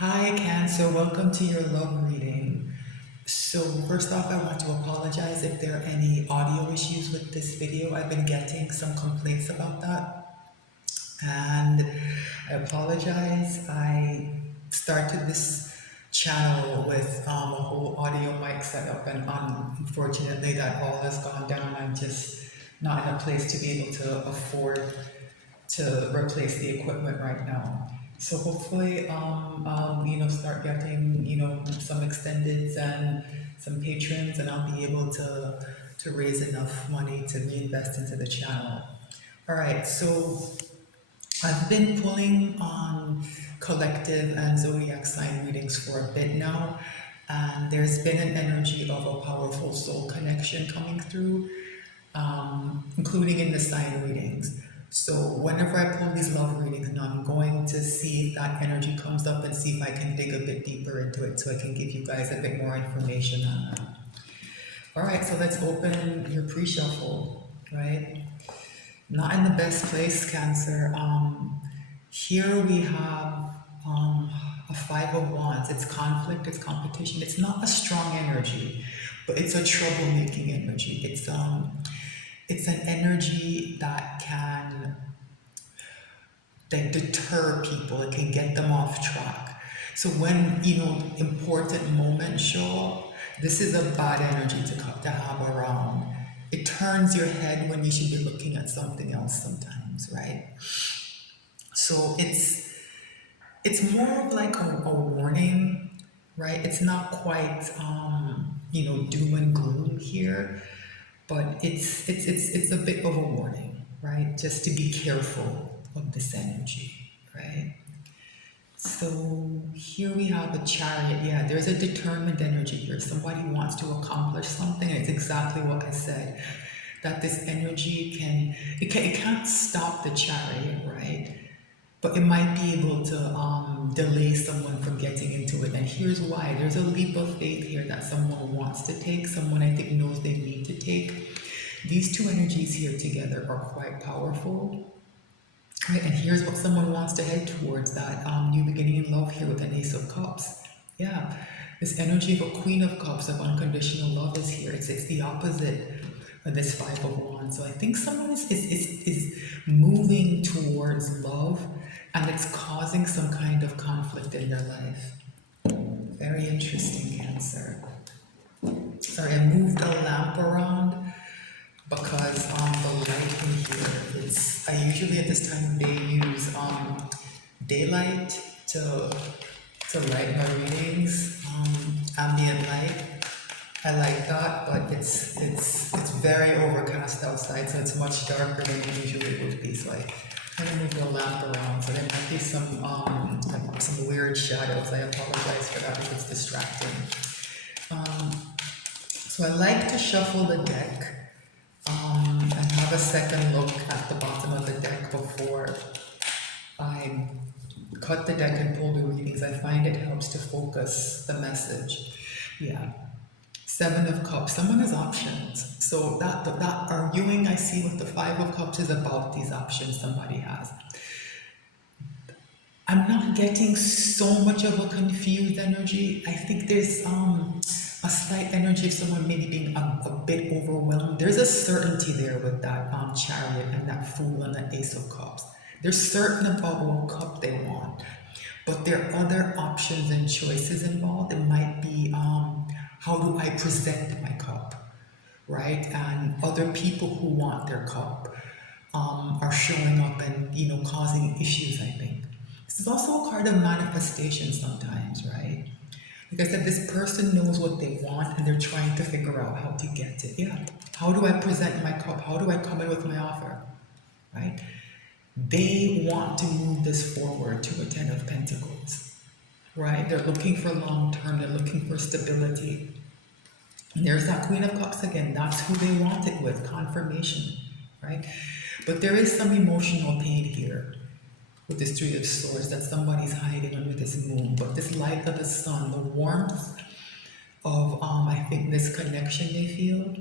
Hi, Cancer. Welcome to your love reading. So, first off, I want to apologize if there are any audio issues with this video. I've been getting some complaints about that, and I apologize. I started this channel with a whole audio mic setup, and unfortunately, that all has gone down. I'm just not in a place to be able to afford to replace the equipment right now. So hopefully, start getting, some extendeds and some patrons, and I'll be able to raise enough money to reinvest into the channel. All right, so I've been pulling on collective and zodiac sign readings for a bit now, and there's been an energy of a powerful soul connection coming through, including in the sign readings. So whenever I pull these love readings, now I'm going to see if that energy comes up and see if I can dig a bit deeper into it so I can give you guys a bit more information on that. All right, so let's open your pre-shuffle, right? Not in the best place, Cancer. Here we have a Five of Wands. It's conflict, it's competition. It's not a strong energy, but it's a troublemaking energy. It's an energy that can deter people. It can get them off track. So when important moments show up, this is a bad energy to have around. It turns your head when you should be looking at something else sometimes, right? So it's more of like a warning, right? It's not quite doom and gloom here, but it's a bit of a warning, right? Just to be careful of this energy, right? So here we have a chariot. Yeah, there's a determined energy here. Somebody wants to accomplish something. And it's exactly what I said. That this energy it can't stop the chariot, right? But it might be able to delay someone from getting into it. And here's why. There's a leap of faith here that someone wants to take, someone I think knows they need to take. These two energies here together are quite powerful. Right, and here's what someone wants to head towards, that new beginning in love here with an Ace of Cups. Yeah, this energy of a Queen of Cups, of unconditional love is here. It's the opposite of this Five of Wands. So I think someone is moving towards love, and it's causing some kind of conflict in their life. Very interesting, Cancer. Sorry, I moved a lamp around because the light in here is, I usually at this time of day use daylight to light my readings, ambient light. I like that, but it's very overcast outside, so it's much darker than it usually would be. So I kind of move the lamp around, so there might be some weird shadows. I apologize for that if it's distracting. So I like to shuffle the deck and have a second look at the bottom of the deck before I cut the deck and pull the readings. I find it helps to focus the message. Yeah. Seven of Cups. Someone has options. So that arguing I see with the Five of Cups is about these options somebody has. I'm not getting so much of a confused energy. I think there's a slight energy of someone maybe being a bit overwhelmed. There's a certainty there with that chariot and that Fool and that Ace of Cups. They're certain about what cup they want, but there are other options and choices involved. It might be how do I present my cup, right? And other people who want their cup are showing up and causing issues, I think. This is also a card of manifestation sometimes, right? Like I said, this person knows what they want and they're trying to figure out how to get it. Yeah. How do I present my cup? How do I come in with my offer? Right? They want to move this forward to a Ten of Pentacles. Right? They're looking for long term, they're looking for stability. And there's that Queen of Cups again. That's who they want it with, confirmation. Right? But there is some emotional pain here with this Three of Swords that somebody's hiding under this moon. But this light of the sun, the warmth of I think this connection they feel,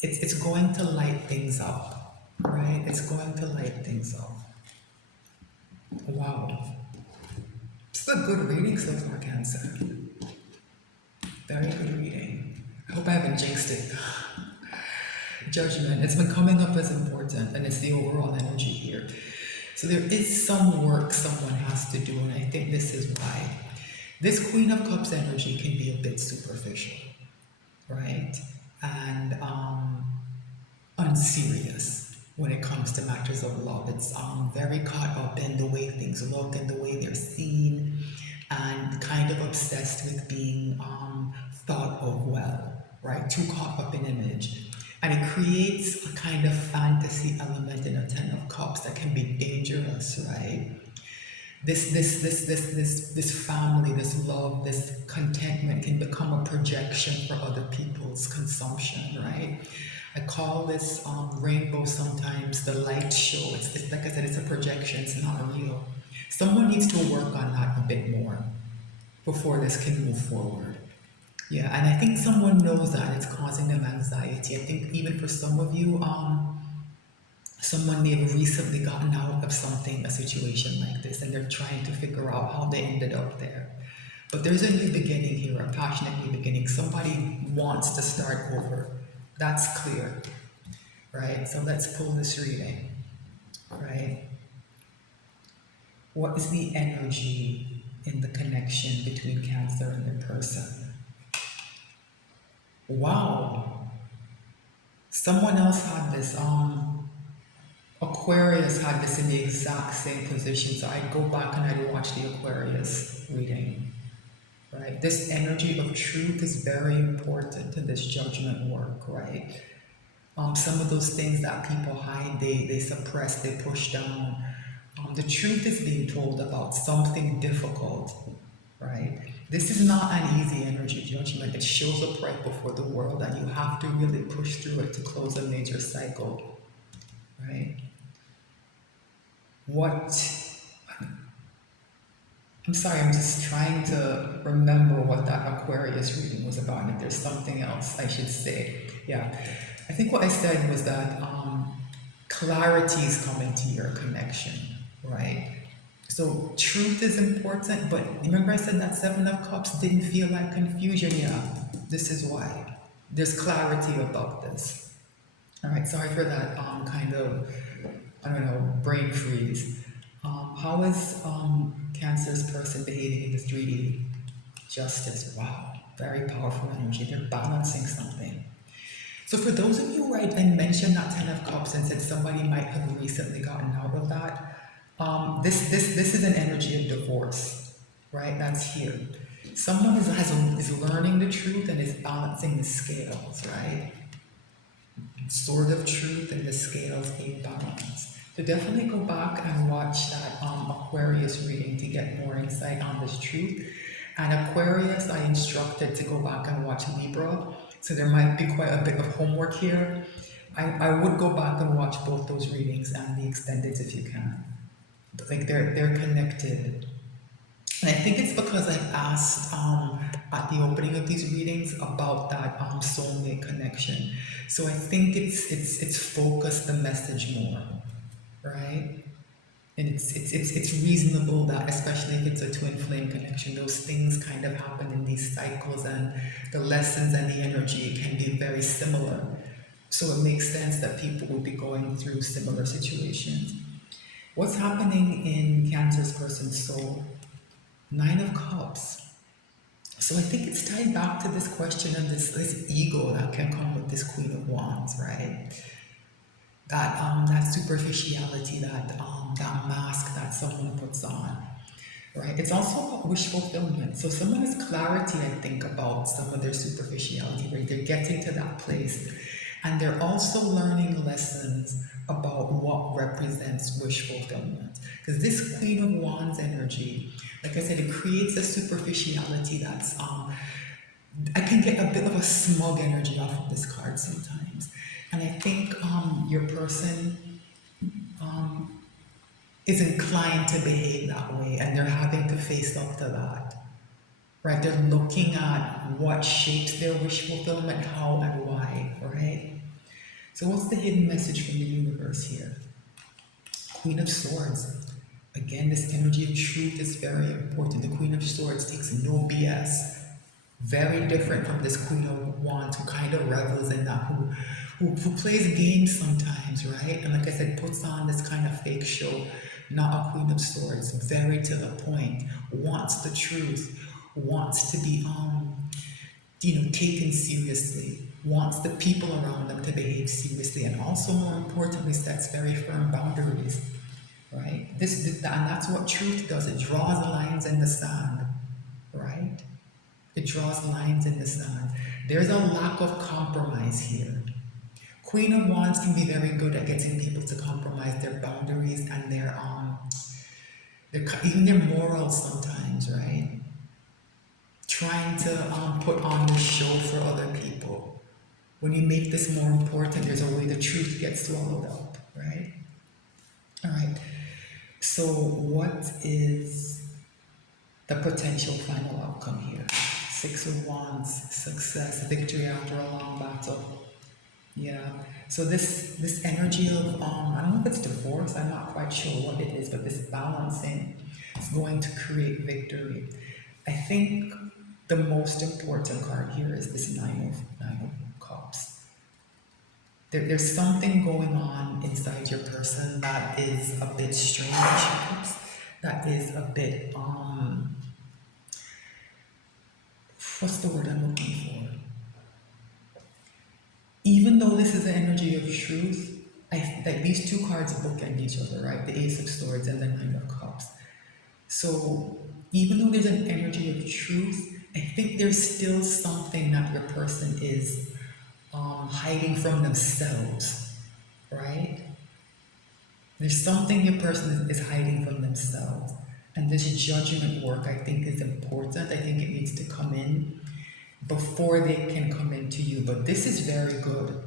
it's going to light things up, right? It's going to light things up. Wow. It's a good reading so far, Cancer. Very good reading. I hope I haven't jinxed it. Judgment. It's been coming up as important, and it's the overall energy here. So there is some work someone has to do, and I think this is why. This Queen of Cups energy can be a bit superficial, right? And unserious when it comes to matters of love. It's very caught up in the way things look and the way they're seen, and kind of obsessed with being thought of well, right? Too caught up in image. And it creates a kind of fantasy element in a Ten of Cups that can be dangerous, right? This family, this love, this contentment can become a projection for other people's consumption, right? I call this rainbow sometimes the light show. It's like I said, it's a projection, it's not real. Someone needs to work on that a bit more before this can move forward. Yeah, and I think someone knows that it's causing them anxiety. I think even for some of you, someone may have recently gotten out of something, a situation like this, and they're trying to figure out how they ended up there. But there's a new beginning here, a passionate new beginning. Somebody wants to start over. That's clear, right? So let's pull this reading, right? What is the energy in the connection between Cancer and their person? Wow. Someone else had this. Aquarius had this in the exact same position. So I'd go back and I'd watch the Aquarius reading. Right? This energy of truth is very important to this judgment work, right? Some of those things that people hide, they suppress, they push down. The truth is being told about something difficult, right? This is not an easy energy judgment. It shows up right before the world, and you have to really push through it to close a major cycle, right? I'm sorry, I'm just trying to remember what that Aquarius reading was about, and if there's something else I should say. Yeah, I think what I said was that clarity is coming to your connection, right? So truth is important, but remember I said that Seven of Cups didn't feel like confusion. Yeah, this is why. There's clarity about this. All right, sorry for that kind of, I don't know, brain freeze. How is Cancer's person behaving in this 3D? Justice. Wow, very powerful energy. They're balancing something. So for those of you, right, I mentioned that Ten of Cups and said somebody might have recently gotten out of that. This is an energy of divorce, right? That's here. Someone is learning the truth and is balancing the scales, right? Sword of truth and the scales being balanced. So definitely go back and watch that Aquarius reading to get more insight on this truth. And Aquarius, I instructed to go back and watch Libra. So there might be quite a bit of homework here. I would go back and watch both those readings and the extendeds if you can. Like they're connected. And I think it's because I've asked at the opening of these readings about that soulmate connection. So I think it's focused the message more, right? And it's reasonable that, especially if it's a twin flame connection, those things kind of happen in these cycles, and the lessons and the energy can be very similar. So it makes sense that people would be going through similar situations. What's happening in Cancer's person's soul? Nine of Cups. So I think it's tied back to this question of this ego that can come with this Queen of Wands, right? That superficiality, that mask that someone puts on, right? It's also about wish fulfillment. So someone has clarity, I think, about some of their superficiality, right? They're getting to that place, and they're also learning lessons about what represents wish fulfillment. Because this Queen of Wands energy, like I said, it creates a superficiality that's I can get a bit of a smug energy off of this card sometimes. And I think your person is inclined to behave that way, and they're having to face up to that, right? They're looking at what shapes their wish fulfillment, how and why, right? So what's the hidden message from the universe here? Queen of Swords. Again, this energy of truth is very important. The Queen of Swords takes no BS. Very different from this Queen of Wands who kind of revels in that, who plays games sometimes, right? And like I said, puts on this kind of fake show. Not a Queen of Swords, very to the point, wants the truth, wants to be taken seriously, wants the people around them to behave seriously, and also more importantly, sets very firm boundaries, right? And that's what truth does. It draws lines in the sand, right? It draws lines in the sand. There's a lack of compromise here. Queen of Wands can be very good at getting people to compromise their boundaries and even their morals sometimes, right? Trying to put on the show for other people. When you make this more important, there's a way the truth gets swallowed up, right? All right. So, what is the potential final outcome here? Six of Wands, success, victory after a long battle. Yeah. So this energy of I don't know if it's divorce. I'm not quite sure what it is, but this balancing is going to create victory. I think the most important card here is this nine of cups. There's something going on inside your person that is a bit strange. That is a bit what's the word I'm looking for? Even though this is the energy of truth, like these two cards bookend each other, right? The Ace of Swords and the Nine of Cups. So even though there's an energy of truth, I think there's still something that your person is hiding from themselves, right? There's something your person is hiding from themselves. And this judgment work, I think, is important. I think it needs to come in before they can come into you. But this is very good.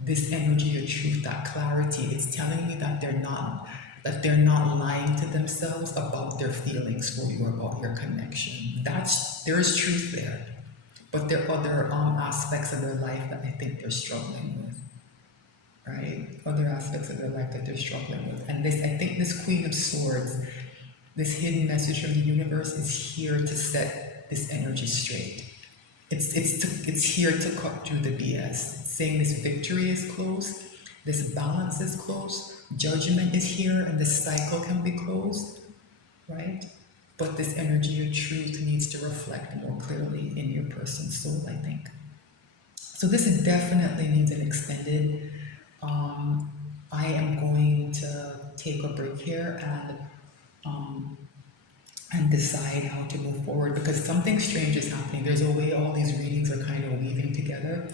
This energy of truth, that clarity, it's telling me that they're not lying to themselves about their feelings for you, about your connection. There is truth there. But there are other aspects of their life that I think they're struggling with. Right? Other aspects of their life that they're struggling with. And I think this Queen of Swords, this hidden message from the universe is here to set this energy straight. It's here to cut through the BS. It's saying this victory is close, this balance is close, judgment is here, and this cycle can be closed, right? But this energy of truth needs to reflect more clearly in your person's soul, I think. So this definitely needs an extended. I am going to take a break here and decide how to move forward because something strange is happening. There's a way all these readings are kind of weaving together,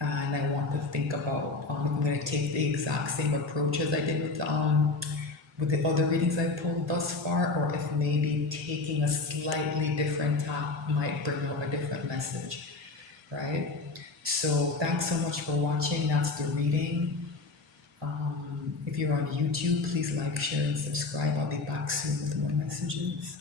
and I want to think about. I'm going to take the exact same approach as I did with the other readings I pulled thus far, or if maybe taking a slightly different tack might bring out a different message, right? So thanks so much for watching. That's the reading. If you're on YouTube, please like, share, and subscribe. I'll be back soon with more messages.